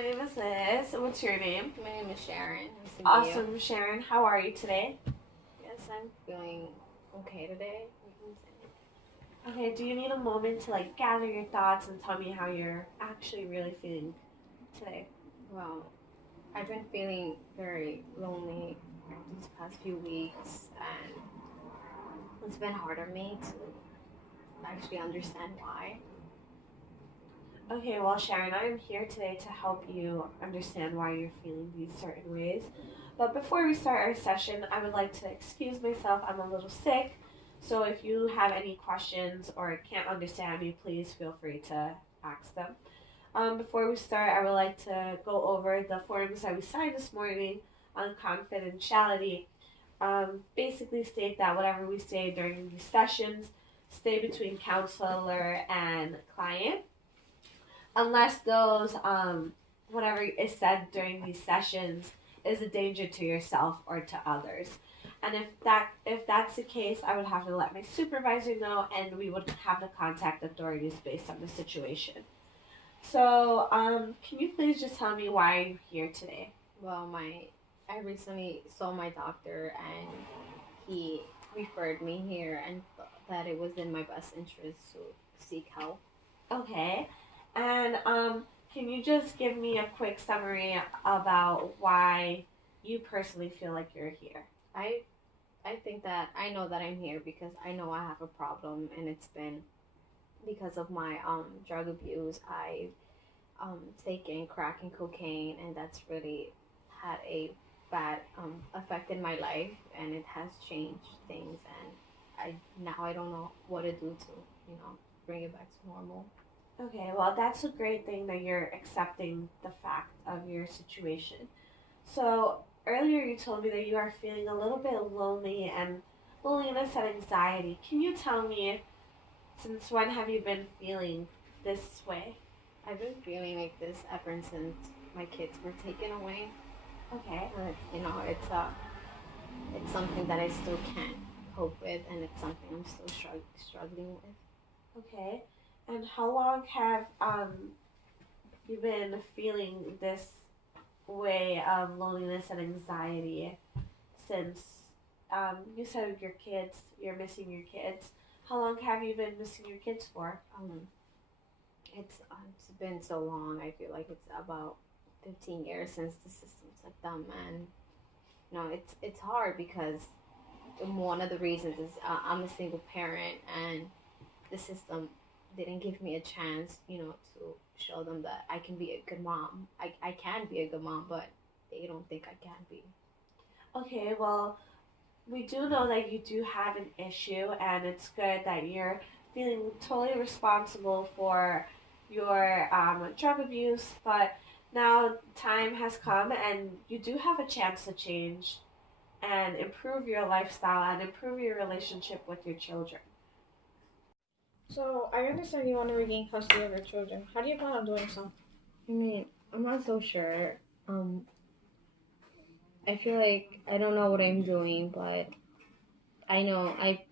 my name is Liz. What's your name? My name is Sharon. Nice to meet Awesome, Sharon. How are you today? you. Yes, I'm feeling okay today. Okay, do you need a moment to gather your thoughts and tell me how you're actually really feeling today? Well, I've been feeling very lonely these past few weeks, and it's been hard on me to actually understand why. Okay, well, Sharon, I am here today to help you understand why you're feeling these certain ways. But before we start our session, I would like to excuse myself. I'm a little sick, so if you have any questions or can't understand me, please feel free to ask them. Before we start, I would like to go over the forms that we signed this morning on confidentiality. Basically state that whatever we say during these sessions stay between counselor and client unless those whatever is said during these sessions is a danger to yourself or to others. And if that's the case, I would have to let my supervisor know, and we would have to contact authorities based on the situation. So, can you please just tell me why you're here today? Well, I recently saw my doctor, and he referred me here and thought that it was in my best interest to seek help. Okay. And can you just give me a quick summary about why you personally feel like you're here? I I think that I know that I'm here because I know I have a problem, and it's been because of my drug abuse. I've taken crack and cocaine, and that's really had a bad effect in my life, and it has changed things. And I don't know what to do to bring it back to normal. Okay, well, that's a great thing that you're accepting the fact of your situation. So, earlier you told me that you are feeling a little bit lonely and loneliness and anxiety. Can you tell me, since when have you been feeling this way? I've been feeling like this ever since my kids were taken away. Okay. It's something that I still can't cope with, and it's something I'm still struggling with. Okay. And how long have you been feeling this way of loneliness and anxiety since you said you're missing your kids. How long have you been missing your kids for? It's been so long. I feel like it's about 15 years since the system took them, and it's hard because one of the reasons is I'm a single parent, and the system didn't give me a chance, to show them that I can be a good mom. I can be a good mom, but they don't think I can be. Okay, well, we do know that you do have an issue, and it's good that you're feeling totally responsible for your drug abuse, but now time has come, and you do have a chance to change and improve your lifestyle and improve your relationship with your children. So, I understand you want to regain custody of your children. How do you plan on doing so? I mean, I'm not so sure. Um, I feel like I don't know what I'm doing, but I know I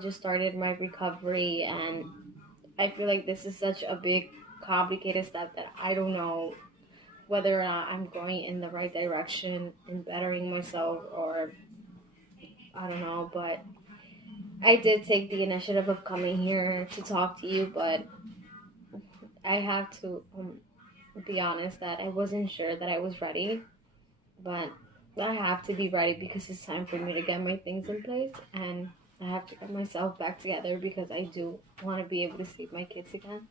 just started my recovery, and I feel like this is such a big, complicated step that I don't know whether or not I'm going in the right direction in bettering myself, or I don't know. But I did take the initiative of coming here to talk to you, but I have to be honest that I wasn't sure that I was ready, but I have to be ready because it's time for me to get my things in place, and I have to get myself back together because I do want to be able to see my kids again.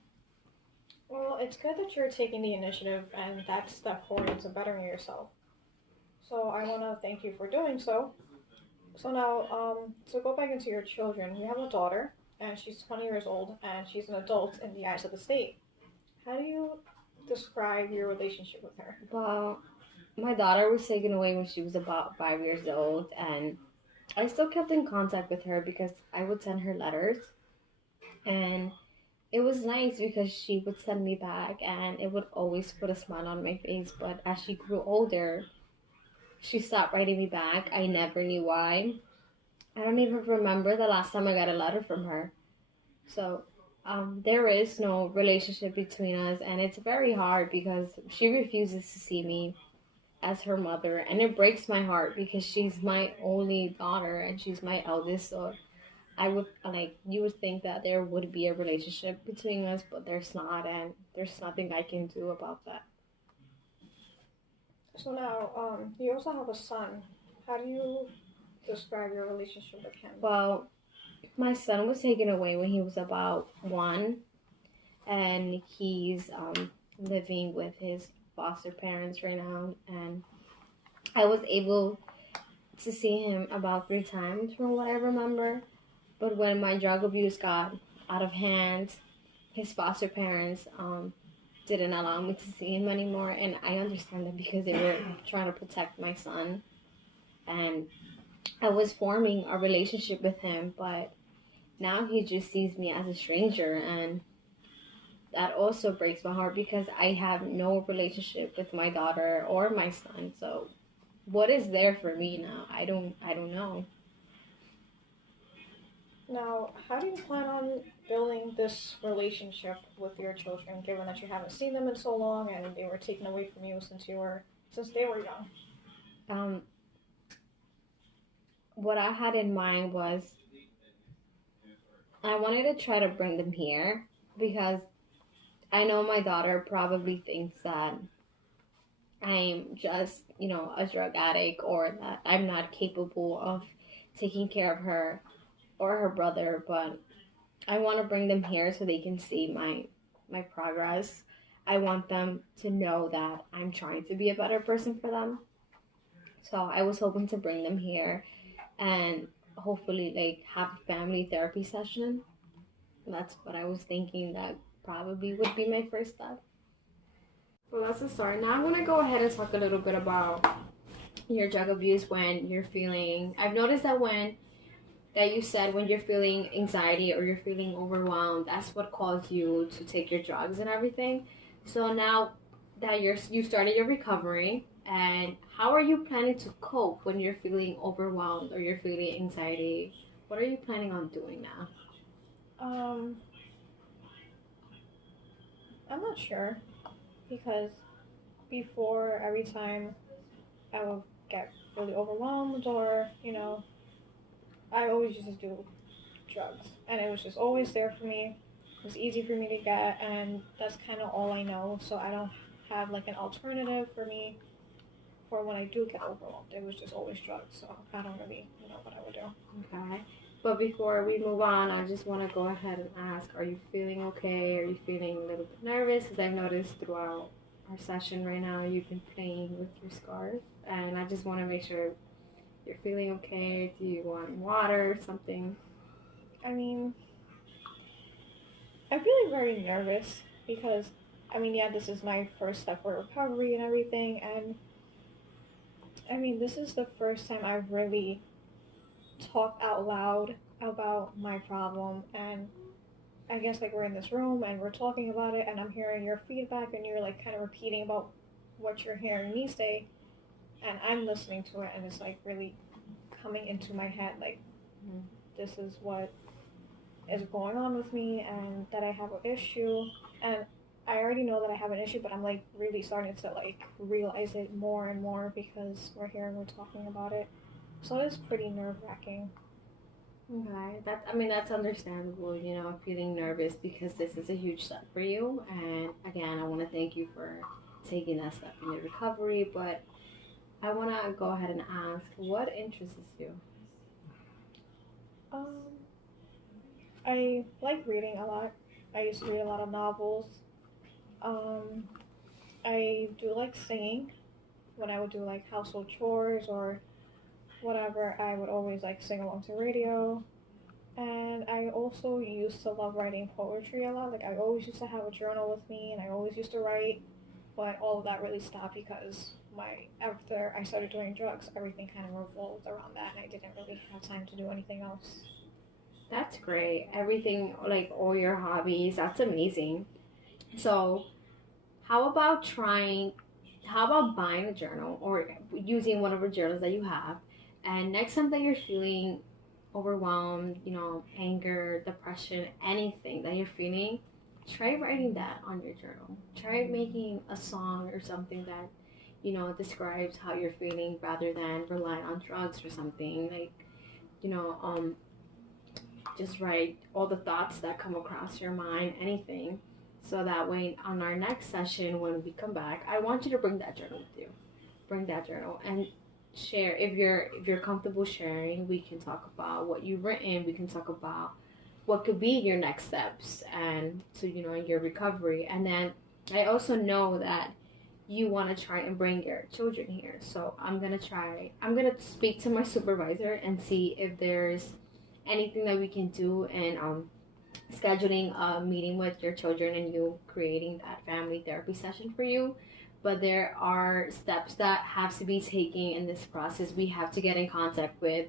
Well, it's good that you're taking the initiative and that step forward into bettering yourself. So, I want to thank you for doing so. So, now, to go back into your children, you have a daughter, and she's 20 years old, and she's an adult in the eyes of the state. How do you describe your relationship with her? Well, my daughter was taken away when she was about 5 years old, and I still kept in contact with her because I would send her letters, and it was nice because she would send me back, and it would always put a smile on my face. But as she grew older, she stopped writing me back. I never knew why. I don't even remember the last time I got a letter from her. So There is no relationship between us, and it's very hard because she refuses to see me as her mother, and it breaks my heart because she's my only daughter and she's my eldest. So I would like you would think that there would be a relationship between us, but there's not, and there's nothing I can do about that. So now, you also have a son. How do you describe your relationship with him? Well, my son was taken away when he was about 1, and he's living with his foster parents right now, and I was able to see him about 3 times from what I remember. But when my drug abuse got out of hand, his foster parents didn't allow me to see him anymore, and I understand that because they were trying to protect my son, and I was forming a relationship with him, but now he just sees me as a stranger, and that also breaks my heart because I have no relationship with my daughter or my son. So what is there for me now? I don't know. Now, how do you plan on building this relationship with your children, given that you haven't seen them in so long and they were taken away from you since they were young? Um, what I had in mind was I wanted to try to bring them here because I know my daughter probably thinks that I'm just, a drug addict or that I'm not capable of taking care of her or her brother, but I want to bring them here so they can see my progress. I want them to know that I'm trying to be a better person for them. So I was hoping to bring them here and hopefully like have a family therapy session. That's what I was thinking that probably would be my first step. Well, that's a start. Now I'm going to go ahead and talk a little bit about your drug abuse when you're feeling. I've noticed that you said when you're feeling anxiety or you're feeling overwhelmed, that's what caused you to take your drugs and everything. So now that you started your recovery, and how are you planning to cope when you're feeling overwhelmed or you're feeling anxiety? What are you planning on doing now? Um, I'm not sure because before every time I would get really overwhelmed or I always used to do drugs and it was just always there for me. It was easy for me to get and that's kind of all I know. So I don't have like an alternative for me for when I do get overwhelmed. It was just always drugs. So I don't really know what I would do. Okay. But before we move on, I just want to go ahead and ask, are you feeling okay? Are you feeling a little bit nervous? Because I've noticed throughout our session right now, you've been playing with your scarf. And I just want to make sure you're feeling okay. Do you want water or something? I mean, I'm feeling very nervous because, yeah, this is my first step for recovery and everything. And, this is the first time I've really talked out loud about my problem. And I guess, like, we're in this room and we're talking about it, and I'm hearing your feedback, and you're, like, kind of repeating about what you're hearing me say. And I'm listening to it, and it's, like, really coming into my head, like, this is what is going on with me and that I have an issue, and I already know that I have an issue, but I'm like really starting to like realize it more and more because we're here and we're talking about it. So it's pretty nerve-wracking. Okay, that's understandable, feeling nervous because this is a huge step for you. And again, I want to thank you for taking that step in your recovery, but I want to go ahead and ask, what interests you? I like reading a lot. I used to read a lot of novels. I do like singing. When I would do like household chores or whatever, I would always like sing along to radio. And I also used to love writing poetry a lot. Like I always used to have a journal with me and I always used to write, but all of that really stopped because after I started doing drugs, everything kind of revolved around that and I didn't really have time to do anything else. That's great. Everything, like all your hobbies, that's amazing. So, how about buying a journal or using one of the journals that you have? And next time that you're feeling overwhelmed, anger, depression, anything that you're feeling, try writing that on your journal. Try making a song or something that, describes how you're feeling rather than relying on drugs or something. Like, you know, um, just write all the thoughts that come across your mind, anything. So that way, on our next session, when we come back, I want you to bring that journal with you. Bring that journal and share. If you're comfortable sharing, we can talk about what you've written. We can talk about what could be your next steps and so in your recovery. And then I also know that you want to try and bring your children here, so I'm gonna speak to my supervisor and see if there's anything that we can do in scheduling a meeting with your children and you creating that family therapy session for you. But there are steps that have to be taken in this process. We have to get in contact with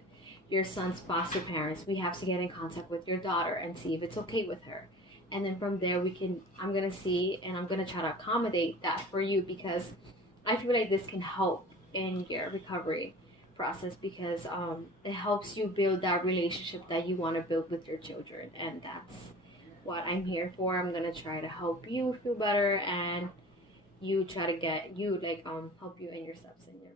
your son's foster parents. We have to get in contact with your daughter and see if it's okay with her. And then from there, I'm going to see and I'm going to try to accommodate that for you, because I feel like this can help in your recovery process, because it helps you build that relationship that you want to build with your children. And that's what I'm here for. I'm going to try to help you feel better, and you try to get you help you in your steps in your